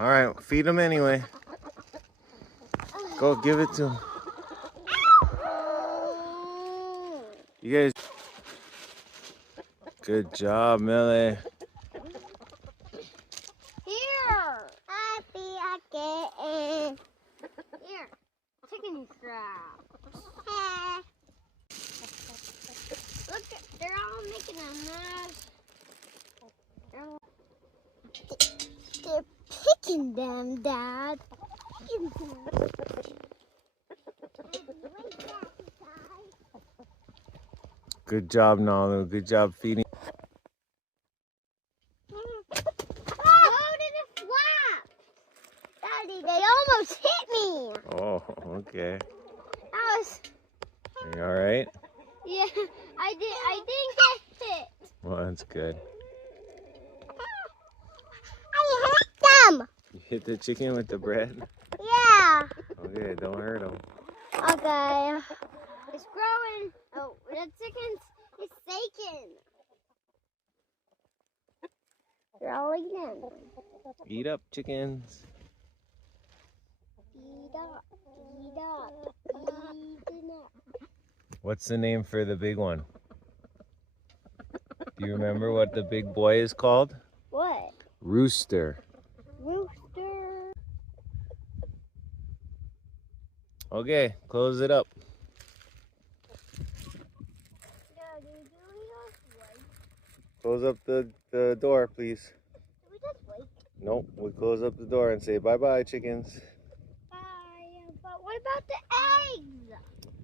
All right, feed him anyway. Go give it to him. You guys, good job, Millie. Here, happy again. Here, chicken scraps. Look, they're all making a mess. They're picking them, Dad. Good job, Nalu. Good job feeding. How did it flap? Daddy, they almost hit me. Oh, okay. That was... Are you all right? Yeah, I didn't get hit. Well, that's good. I hit them. You hit the chicken with the bread? Yeah. Okay, don't hurt him. Okay. It's growing. Oh, the chicken is shaking. Growing in. Eat up, chickens. Eat up. Eat up. Eating up. What's the name for the big one? Do you remember what the big boy is called? What? Rooster. Rooster. Okay, close it up. Daddy, do we just wait? Close up the door, please. Do we just wait? Nope, we close up the door and say bye-bye, chickens. Bye. But what about the eggs?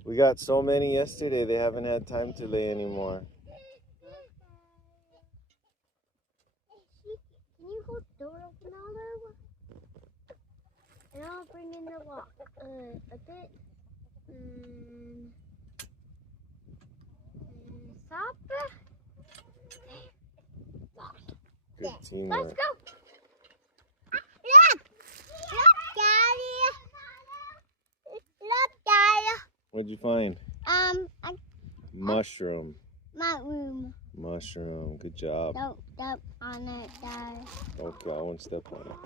We got so many yesterday, they haven't had time to lay anymore. Can you hold the door open, Olive? And I'll bring in the lock. A bit. Stop. Good teamwork. Let's go. Look! Look, Daddy! Look, Daddy! What'd you find? Mushroom. My room. Mushroom. Good job. Don't step on it, Dad. Okay, I won't step on it.